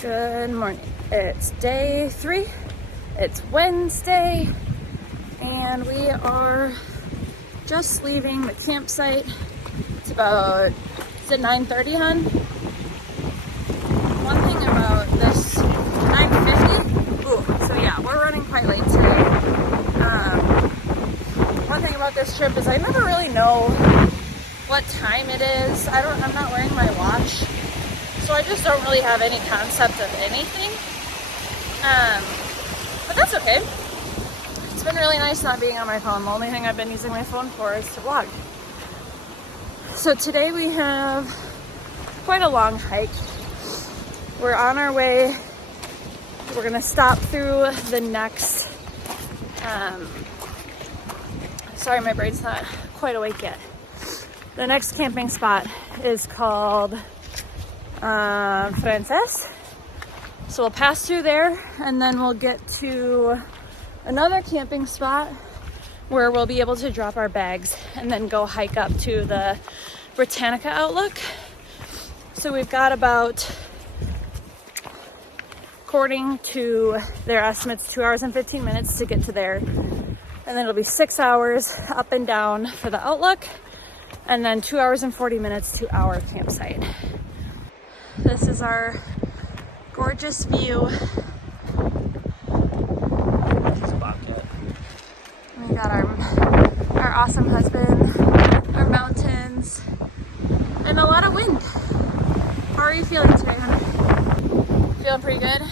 Good morning. It's day 3. It's Wednesday, and we are just leaving the campsite. It's about, is it 9:30, hon? One thing about this, 9:50? Ooh, so yeah, we're running quite late today. One thing about this trip is I never really know what time it is. I'm not wearing my watch. So I just don't really have any concept of anything. But that's okay. It's been really nice not being on my phone. The only thing I've been using my phone for is to vlog. So today we have quite a long hike. We're on our way. We're gonna stop through the next, sorry, my brain's not quite awake yet. The next camping spot is called Frances. So we'll pass through there and then we'll get to another camping spot where we'll be able to drop our bags and then go hike up to the Britannica Outlook. So we've got about, according to their estimates, 2 hours and 15 minutes to get to there. And then it'll be 6 hours up and down for the Outlook, and then 2 hours and 40 minutes to our campsite. This is our gorgeous view. We got our awesome husband, our mountains, and a lot of wind. How are you feeling today, honey? Feeling pretty good?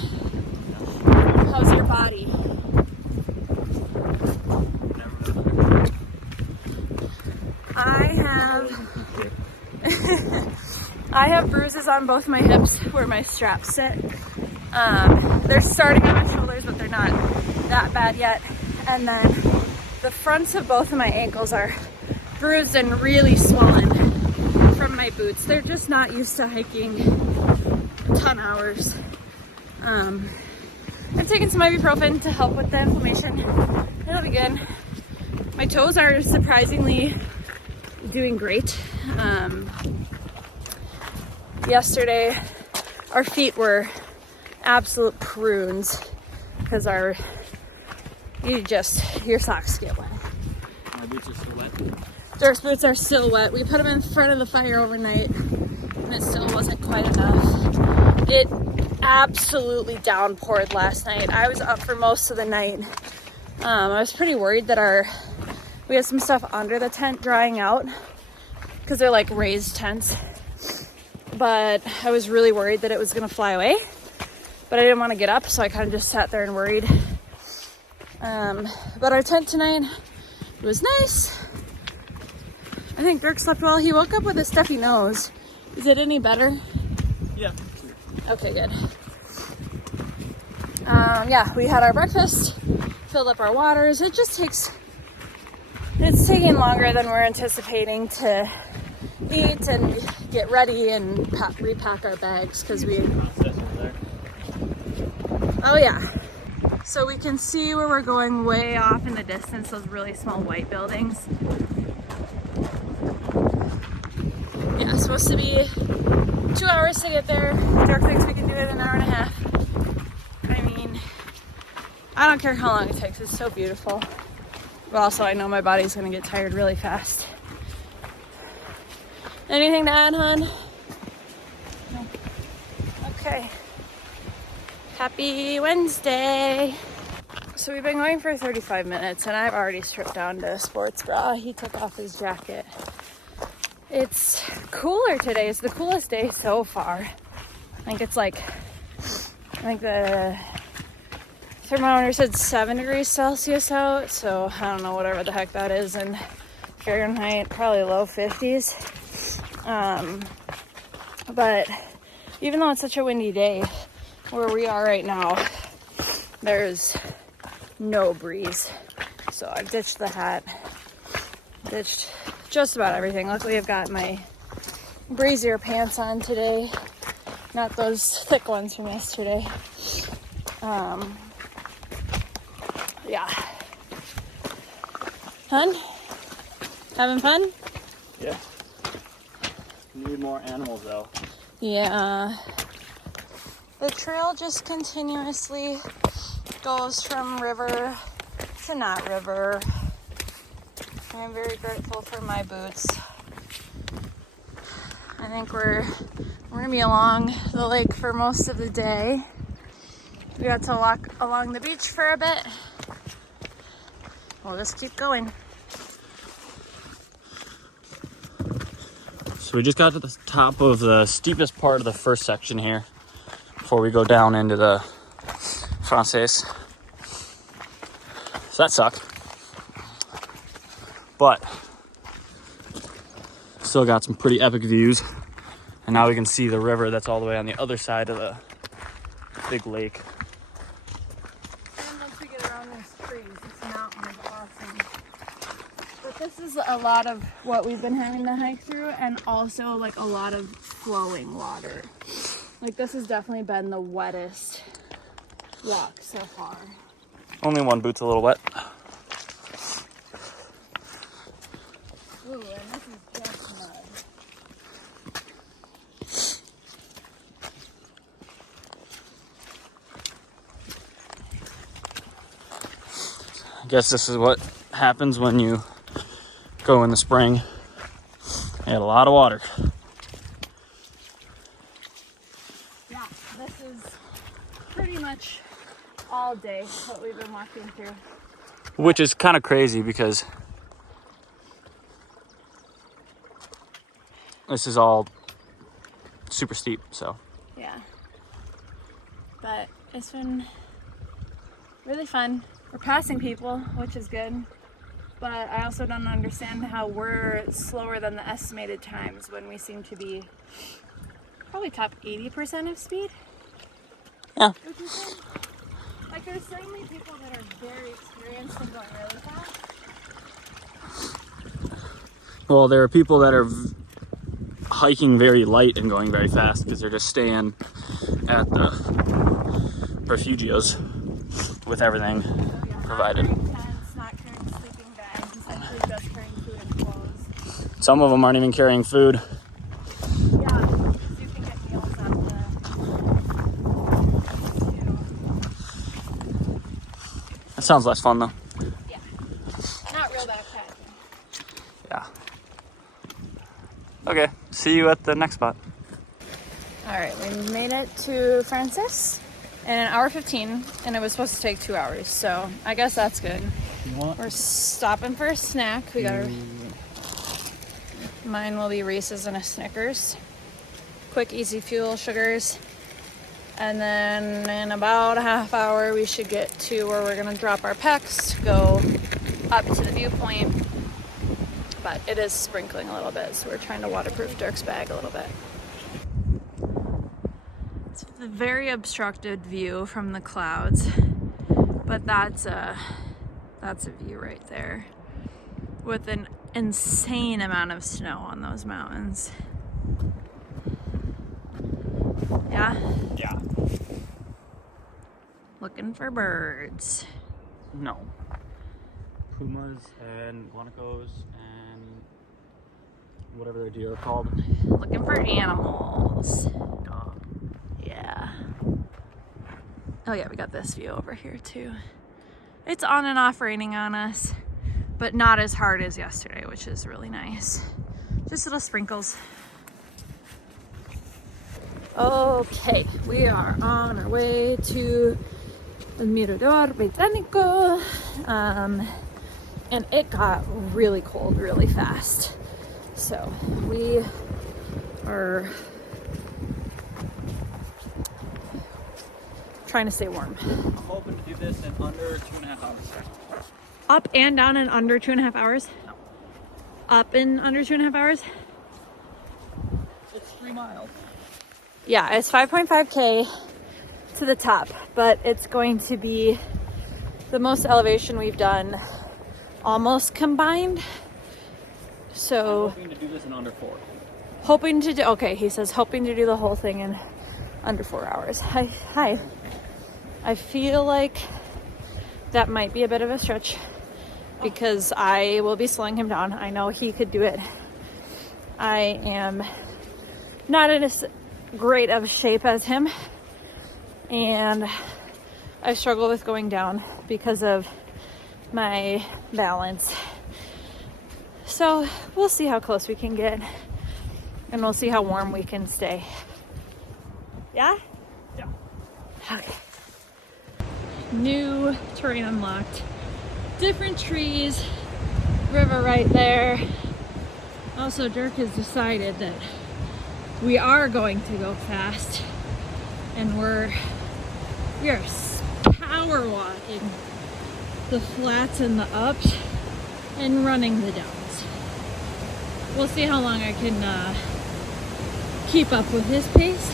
How's your body? I have bruises on both my hips where my straps sit. They're starting on my shoulders, but they're not that bad yet. And then the fronts of both of my ankles are bruised and really swollen from my boots. They're just not used to hiking a ton of hours. I'm taking some ibuprofen to help with the inflammation. It'll be good. My toes are surprisingly doing great. Yesterday, our feet were absolute prunes because your socks get wet. My boots are still wet. Dirk's boots are still wet. We put them in front of the fire overnight and it still wasn't quite enough. It absolutely downpoured last night. I was up for most of the night. I was pretty worried that we had some stuff under the tent drying out because they're like raised tents. But I was really worried that it was gonna fly away, but I didn't want to get up, so I kind of just sat there and worried. But our tent tonight was nice. I think Dirk slept well. He woke up with a stuffy nose. Is it any better? Yeah. Okay, good. Yeah, we had our breakfast, filled up our waters. It's taking longer than we're anticipating to eat and get ready and repack our bags because oh yeah, so we can see where we're going way off in the distance, those really small white buildings. Yeah, it's supposed to be 2 hours to get there. Dirk thinks we can do it in an hour and a half. I mean, I don't care how long it takes, it's so beautiful, but also I know my body's gonna get tired really fast. Anything to add, hon? No. Okay. Happy Wednesday. So we've been going for 35 minutes and I've already stripped down to a sports bra. He took off his jacket. It's cooler today. It's the coolest day so far. I think the thermometer said 7 degrees Celsius out. So I don't know, whatever the heck that is in Fahrenheit, probably low 50s. But even though it's such a windy day where we are right now, there's no breeze. So I've ditched the hat, ditched just about everything. Luckily I've got my brazier pants on today, not those thick ones from yesterday. Yeah. Hun? Having fun? Yeah. Need more animals though. Yeah. The trail just continuously goes from river to not river. I'm very grateful for my boots. I think we're gonna be along the lake for most of the day. We got to walk along the beach for a bit. We'll just keep going. So we just got to the top of the steepest part of the first section here before we go down into the Frances. So that sucked. But still got some pretty epic views. And now we can see the river that's all the way on the other side of the big lake. And once we get around these trees, this mountain is awesome. But this is a lot of what we've been having to hike through, and also like a lot of flowing water. Like this has definitely been the wettest walk so far. Only one boot's a little wet. Ooh, and this is just mud. I guess this is what happens when you go in the spring. You had a lot of water. Yeah, this is pretty much all day what we've been walking through. Which is kind of crazy because this is all super steep, so. Yeah. But it's been really fun. We're passing people, which is good. But I also don't understand how we're slower than the estimated times when we seem to be probably top 80% of speed. Yeah. Which is good. Like there's certainly people that are very experienced and going really fast. Well, there are people that are hiking very light and going very fast because they're just staying at the refugios with everything provided. Tents, not carrying sleeping bags, essentially just carrying food and clothes. Some of them aren't even carrying food. Yeah, because you can get meals at the That sounds less fun though. Yeah. Not real backpacking. Yeah. Okay, see you at the next spot. Alright, we made it to Frances in an hour 15, and it was supposed to take 2 hours, so I guess that's good. We're stopping for a snack. We got our... Mine will be Reese's and a Snickers. Quick, easy fuel, sugars. And then in about a half hour, we should get to where we're gonna drop our packs to go up to the viewpoint. But it is sprinkling a little bit, so we're trying to waterproof Dirk's bag a little bit. It's a very obstructed view from the clouds, but that's a view right there with an insane amount of snow on those mountains. Yeah? Yeah. Looking for birds. No. Pumas and guanacos and whatever their deer are called. Looking for animals. Yeah. Oh yeah, we got this view over here too. It's on and off raining on us, but not as hard as yesterday, which is really nice. Just little sprinkles. Okay, we are on our way to El Mirador Británico. And it got really cold really fast. So we are trying to stay warm. I'm hoping to do this in under 2.5 hours. Up and down in under 2.5 hours? No. Up in under 2.5 hours? It's 3 miles. Yeah, it's 5.5K to the top, but it's going to be the most elevation we've done almost combined. So I'm hoping to do this in under 4. hoping to do, okay, he says hoping to do the whole thing in under 4 hours. Hi. I feel like that might be a bit of a stretch because I will be slowing him down. I know he could do it. I am not in as great of shape as him, and I struggle with going down because of my balance. So we'll see how close we can get, and we'll see how warm we can stay. Yeah? Yeah. Okay. New terrain unlocked. Different trees, river right there. Also, Dirk has decided that we are going to go fast, and we are power walking the flats and the ups and running the downs. We'll see how long I can keep up with his pace,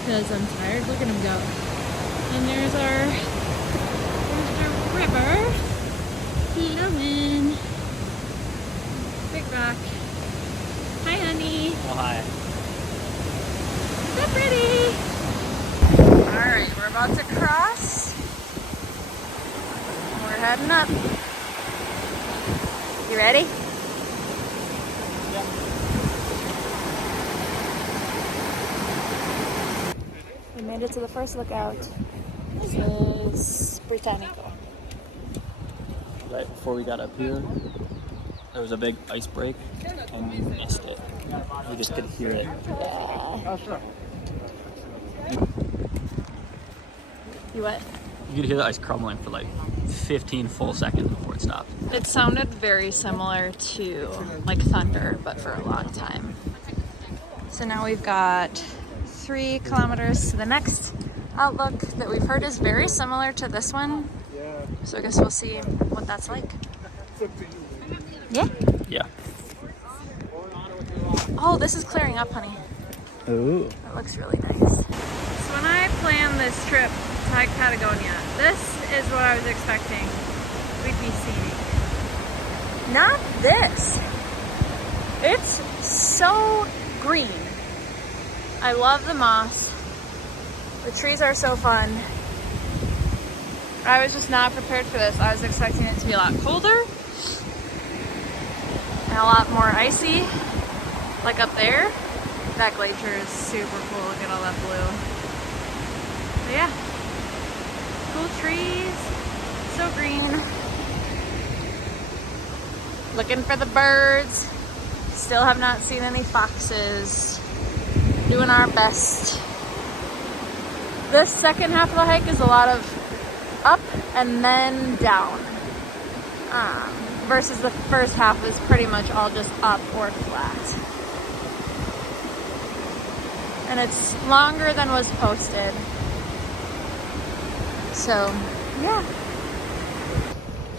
because I'm tired. Look at him go. And there's our river flowing. Big rock. Hi, honey. Oh, hi. So pretty. All right, we're about to cross. We're heading up. You ready? Yeah. We made it to the first lookout. This is Britannico. Right before we got up here, there was a big ice break, and we missed it. We just could hear it. Yeah. You what? You could hear the ice crumbling for like 15 full seconds before it stopped. It sounded very similar to like thunder, but for a long time. So now we've got 3 kilometers to the next outlook that we've heard is very similar to this one. So I guess we'll see what that's like. Yeah? Yeah. Oh, this is clearing up, honey. Ooh. That looks really nice. So when I planned this trip to hike Patagonia, this is what I was expecting we'd be seeing. Not this. It's so green. I love the moss. The trees are so fun. I was just not prepared for this. I was expecting it to be a lot colder and a lot more icy, like up there. That glacier is super cool. Look at all that blue. But yeah, cool trees, so green. Looking for the birds. Still have not seen any foxes. Doing our best. This second half of the hike is a lot of up and then down. Versus the first half is pretty much all just up or flat. And it's longer than was posted. So, yeah.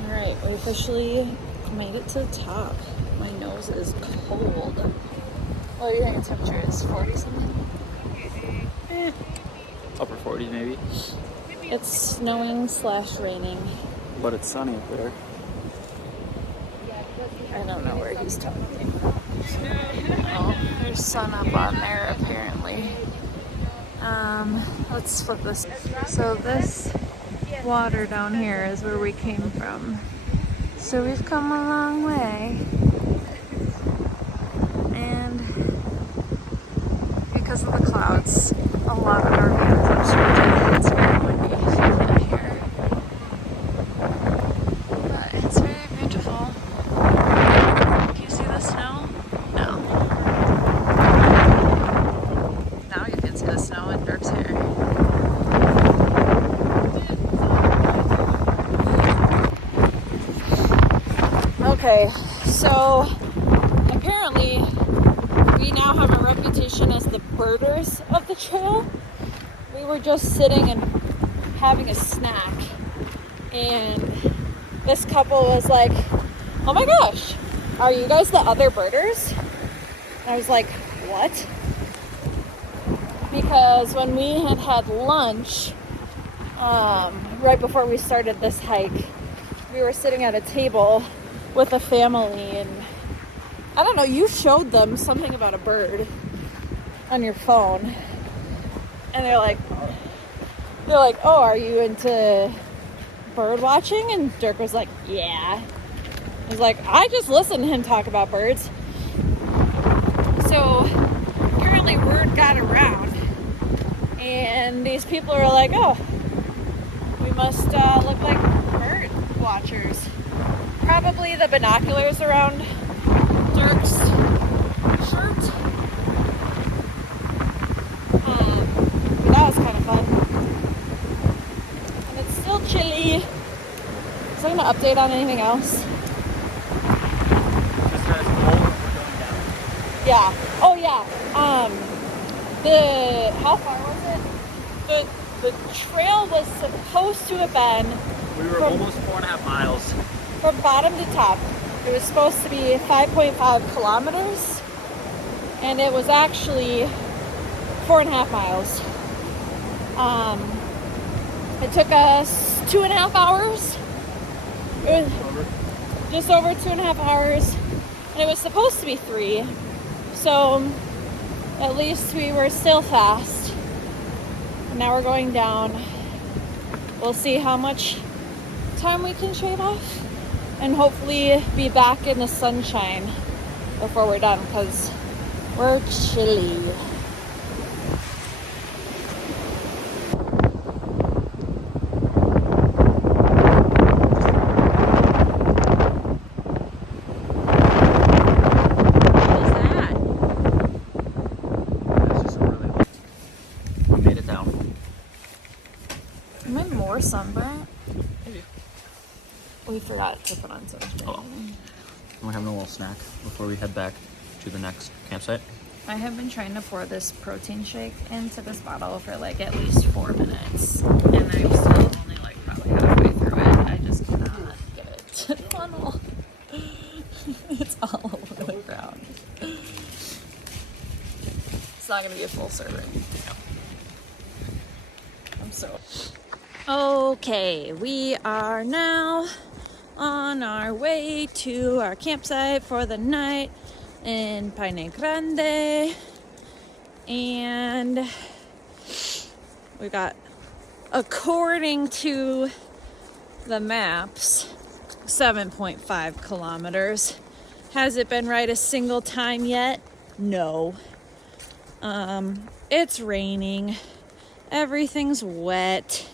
All right, we officially made it to the top. My nose is cold. What do you think the temperature is? 40 something? Upper 40s maybe. It's snowing / raining. But it's sunny up there. I don't know where he's talking. Oh, there's sun up on there apparently. Let's flip this. So this water down here is where we came from. So we've come a long way. And because of the clouds, a lot of our view is obstructed. It's very windy if you can't hear. But it's very beautiful. Can you see the snow? No. Now you can see the snow in Dirk's hair. Okay, so apparently we now have a reputation as the birders of the trail. We were just sitting and having a snack, and this couple was like, oh my gosh, are you guys the other birders? And I was like, what? Because when we had lunch right before we started this hike, we were sitting at a table with a family, and I don't know, you showed them something about a bird on your phone, and they're like, oh, are you into bird watching? And Dirk was like, yeah. I was like, I just listened to him talk about birds. So apparently word got around, And these people are like, oh, we must look like bird watchers. Probably the binoculars around Dirk's shirt. But that was kind of fun. And it's still chilly. Is there an update on anything else? Just as cold, we're going down. Yeah. Oh yeah. How far was it? The trail was supposed to have been We were almost 4.5 miles. from bottom to top. It was supposed to be 5.5 kilometers, and it was actually 4.5 miles. It took us 2.5 hours. It was just over 2.5 hours, and it was supposed to be 3. So at least we were still fast. And now we're going down. We'll see how much time we can shave off, and hopefully be back in the sunshine before we're done, because we're chilly. We made it down. Am I more sunburnt? Maybe. We forgot to put on sunscreen. Oh. We're having a little snack before we head back to the next campsite. I have been trying to pour this protein shake into this bottle for like at least 4 minutes, and I'm still only like probably halfway through it. I just cannot get it to funnel. It's all over the ground. It's not gonna be a full serving. I'm so... Okay, we are now on our way to our campsite for the night in Pine Grande, and we got, according to the maps, 7.5 kilometers. Has it been right a single time yet? No. It's raining. Everything's wet.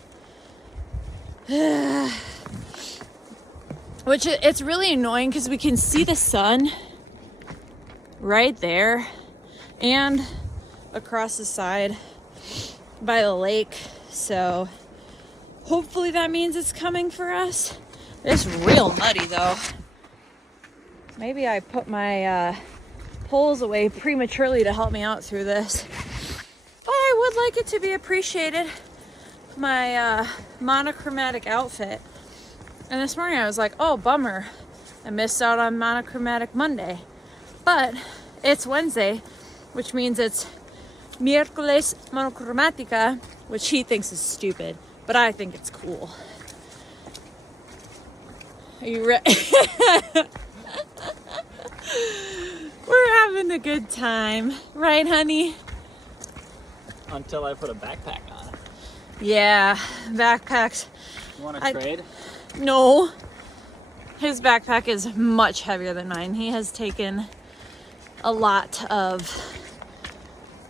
Which it's really annoying because we can see the sun right there and across the side by the lake. So hopefully that means it's coming for us. It's real muddy though. Maybe I put my poles away prematurely to help me out through this. But I would like it to be appreciated. My monochromatic outfit. And this morning I was like, oh, bummer. I missed out on monochromatic Monday. But it's Wednesday, which means it's miércoles monocromática, which he thinks is stupid, but I think it's cool. Are you ready? We're having a good time, right, honey? Until I put a backpack on. Yeah, backpacks. You want to trade? No. His backpack is much heavier than mine. He has taken a lot of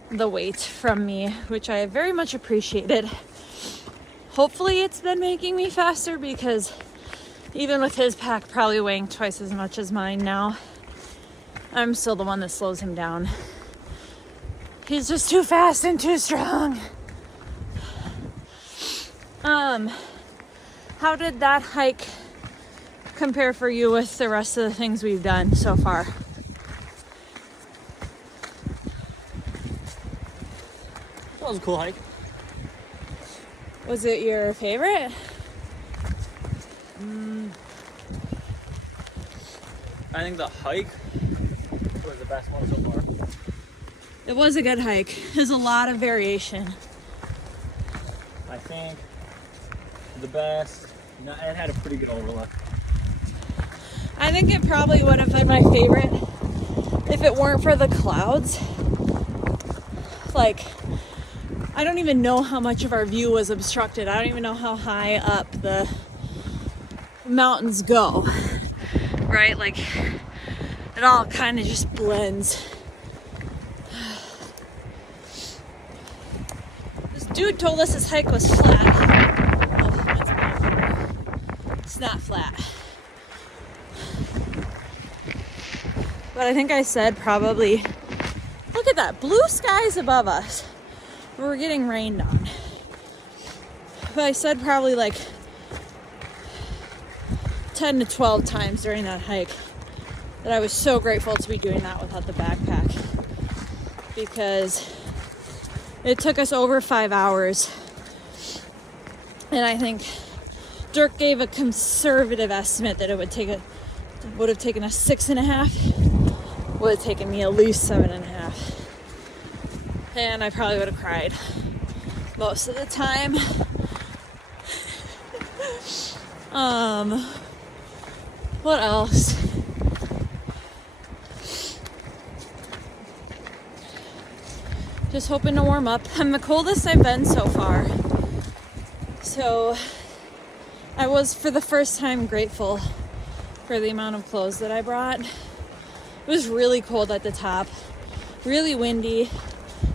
the weight from me, which I very much appreciated. Hopefully it's been making me faster, because even with his pack probably weighing twice as much as mine now, I'm still the one that slows him down. He's just too fast and too strong. How did that hike compare for you with the rest of the things we've done so far? That was a cool hike. Was it your favorite? I think the hike was the best one so far. It was a good hike. There's a lot of variation. I think the best, no, it had a pretty good overlook. I think it probably would have been my favorite if it weren't for the clouds. Like, I don't even know how much of our view was obstructed. I don't even know how high up the mountains go, right? Like, it all kind of just blends. Just dude told us this hike was flat. Oh, it's not flat. But I think I said probably, look at that, blue skies above us. We're getting rained on. But I said probably like 10 to 12 times during that hike that I was so grateful to be doing that without the backpack, because it took us over 5 hours, and I think Dirk gave a conservative estimate that it would have taken us 6.5, would have taken me at least 7.5, and I probably would have cried most of the time. What else? Just hoping to warm up. I'm the coldest I've been so far. So I was, for the first time, grateful for the amount of clothes that I brought. It was really cold at the top, really windy.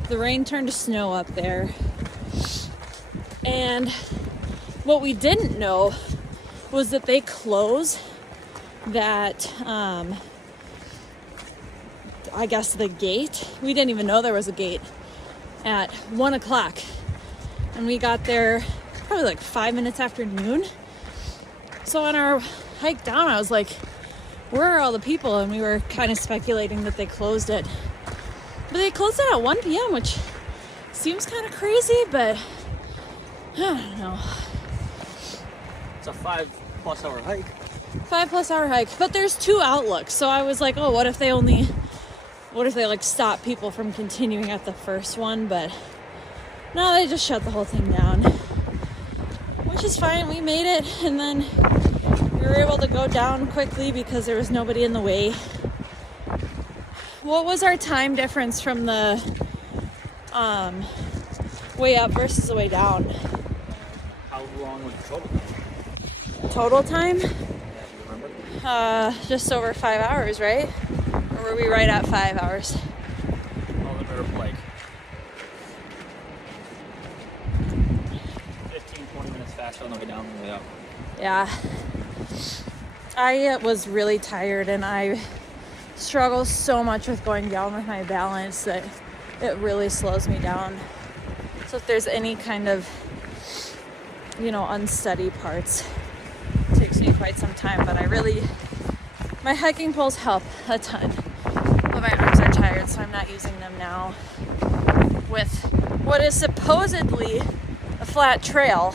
The rain turned to snow up there. And what we didn't know was that they close that, I guess the gate. We didn't even know there was a gate at 1 o'clock. And we got there probably like 5 minutes after noon. So on our hike down, I was like, where are all the people? And we were kind of speculating that they closed it. But they closed it at 1 p.m., which seems kind of crazy, but I don't know. It's a 5+ hour hike. 5+ hour hike, but there's 2 outlooks. So I was like, oh, what if they like stop people from continuing at the first one? But no, they just shut the whole thing down, which is fine. We made it, and then we were able to go down quickly because there was nobody in the way. What was our time difference from the way up versus the way down? How long was the total? Total time? Yeah, do you remember? Just over 5 hours, right? Or were we right at 5 hours? Well, we were like 15-20 minutes faster on the way down than the way up. Yeah. I was really tired, and I struggle so much with going down with my balance that it really slows me down. So if there's any kind of, unsteady parts, it takes me quite some time, but my hiking poles help a ton. But my arms are tired, so I'm not using them now. With what is supposedly a flat trail,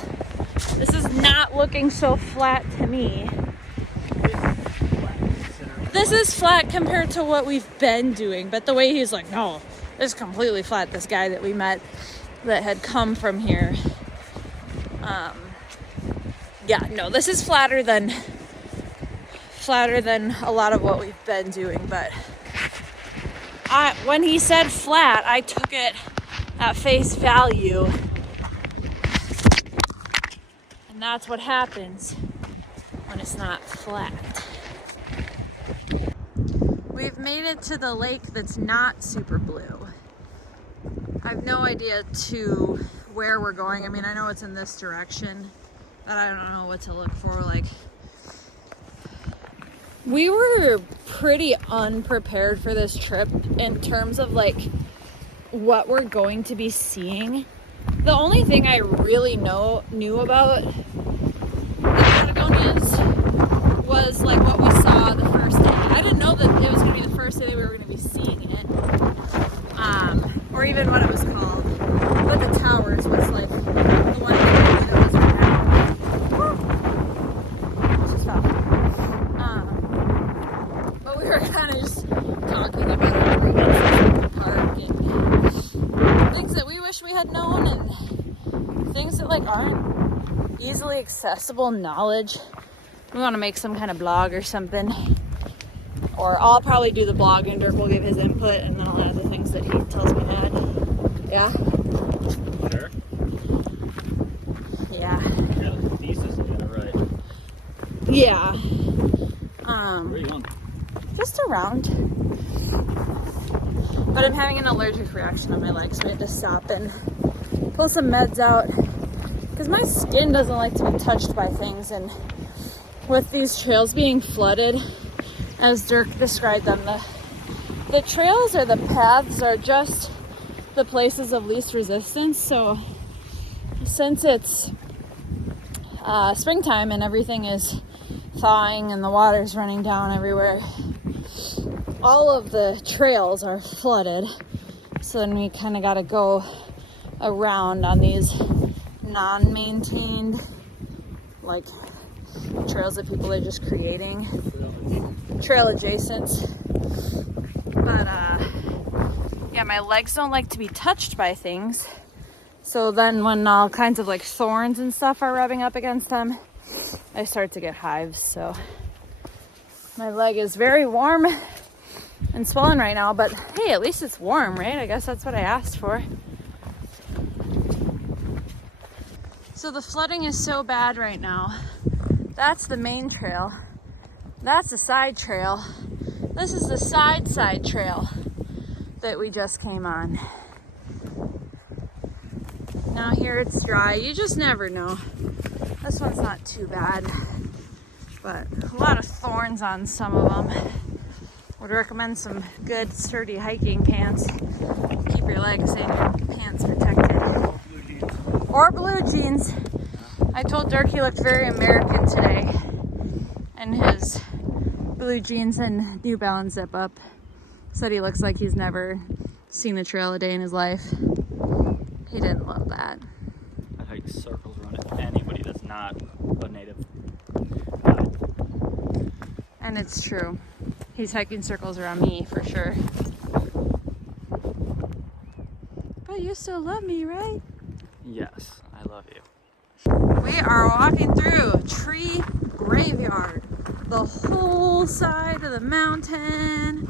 this is not looking so flat to me. This is flat compared to what we've been doing, but the way he's like, no, this is completely flat. This guy that we met that had come from here. This is flatter than a lot of what we've been doing, but when he said flat, I took it at face value, and that's what happens when it's not flat. We've made it to the lake that's not super blue. I have no idea to where we're going. I mean, I know it's in this direction, but I don't know what to look for. We were pretty unprepared for this trip in terms of what we're going to be seeing. The only thing I really knew about the Patagonias was what we saw the first day. I didn't know that it was going to be the first day we were going to be seeing it, or even what it was called. But the towers was the one that was around. Just fell. But we were kind of just talking about the park and things that we wish we had known, and things that aren't easily accessible knowledge. We want to make some kind of blog or something, or I'll probably do the blog and Dirk will give his input, and then I'll add the things that he tells me to add. Yeah? Sure. Yeah. Yeah, the thesis is right. Yeah. Where are you going? Just around. But I'm having an allergic reaction on my leg, so I had to stop and pull some meds out because my skin doesn't like to be touched by things. And with these trails being flooded, as Dirk described them, the trails or the paths are just the places of least resistance. So since it's springtime and everything is thawing and the water's running down everywhere, all of the trails are flooded. So then we kind of got to go around on these non-maintained like trails that people are just creating, trail adjacents. But yeah, my legs don't like to be touched by things. So then when all kinds of like thorns and stuff are rubbing up against them, I start to get hives. So my leg is very warm and swollen right now, but hey, at least it's warm, right? I guess that's what I asked for. So the flooding is so bad right now. That's the main trail. That's the side trail. This is the side trail that we just came on. Now here it's dry. You just never know. This one's not too bad, but a lot of thorns on some of them. Would recommend some good sturdy hiking pants. Keep your legs and your pants protected. Or blue jeans. I told Dirk he looked very American today in his blue jeans and New Balance zip up. Said he looks like he's never seen a trail a day in his life. He didn't love that. I hike circles around anybody that's not a native guide. And it's true. He's hiking circles around me for sure. But you still love me, right? Yes, I love you. We are walking through a tree graveyard. The whole side of the mountain,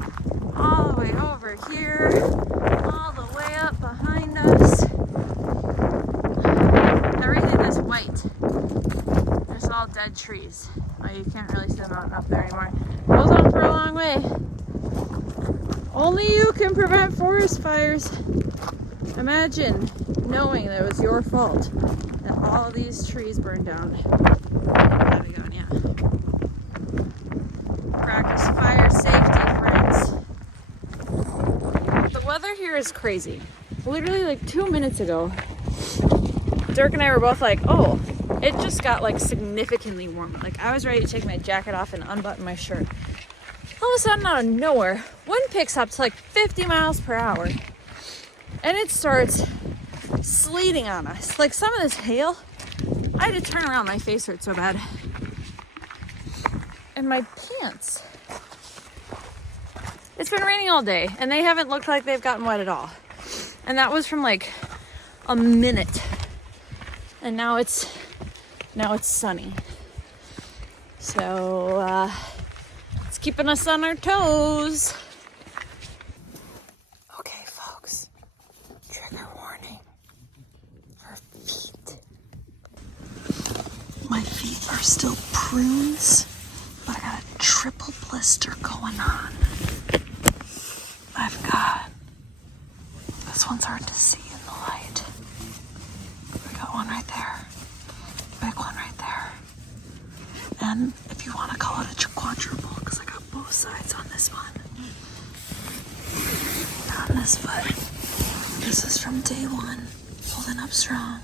all the way over here, all the way up behind us. Everything is white. There's all dead trees. Oh, you can't really see the mountain up there anymore. Goes on for a long way. Only you can prevent forest fires. Imagine knowing that it was your fault that all these trees burned down. Patagonia. Practice fire safety, friends. The weather here is crazy. Literally like 2 minutes ago, Dirk and I were both like, oh, it just got like significantly warmer. Like I was ready to take my jacket off and unbutton my shirt. All of a sudden out of nowhere, wind picks up to like 50 miles per hour and it starts sleeting on us. Like some of this hail, I had to turn around, my face hurt so bad. And my pants. It's been raining all day and they haven't looked like they've gotten wet at all. And that was from like a minute. And now it's sunny. So it's keeping us on our toes. Okay, folks. Trigger warning for feet. My feet are still prunes, but I got a triple blister going on. I've got, this one's hard to see in the light. I got one right there, big one right there. And if you want to call it a quadruple, because I got both sides on this one. On this foot. This is from day one, holding up strong.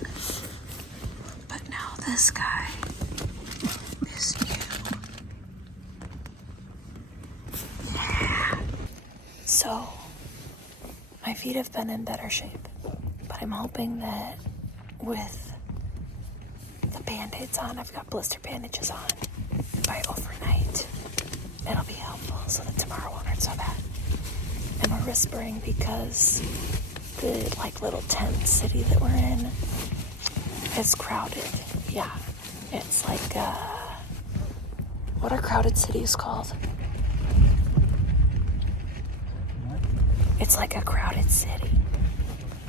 But now this guy is new. Yeah. So, my feet have been in better shape, but I'm hoping that with the band-aids on, I've got blister bandages on, by overnight, it'll be helpful so that tomorrow won't hurt so bad. And we're whispering because the like little tent city that we're in is crowded. Yeah, it's like, what are crowded cities called? It's like a crowded city.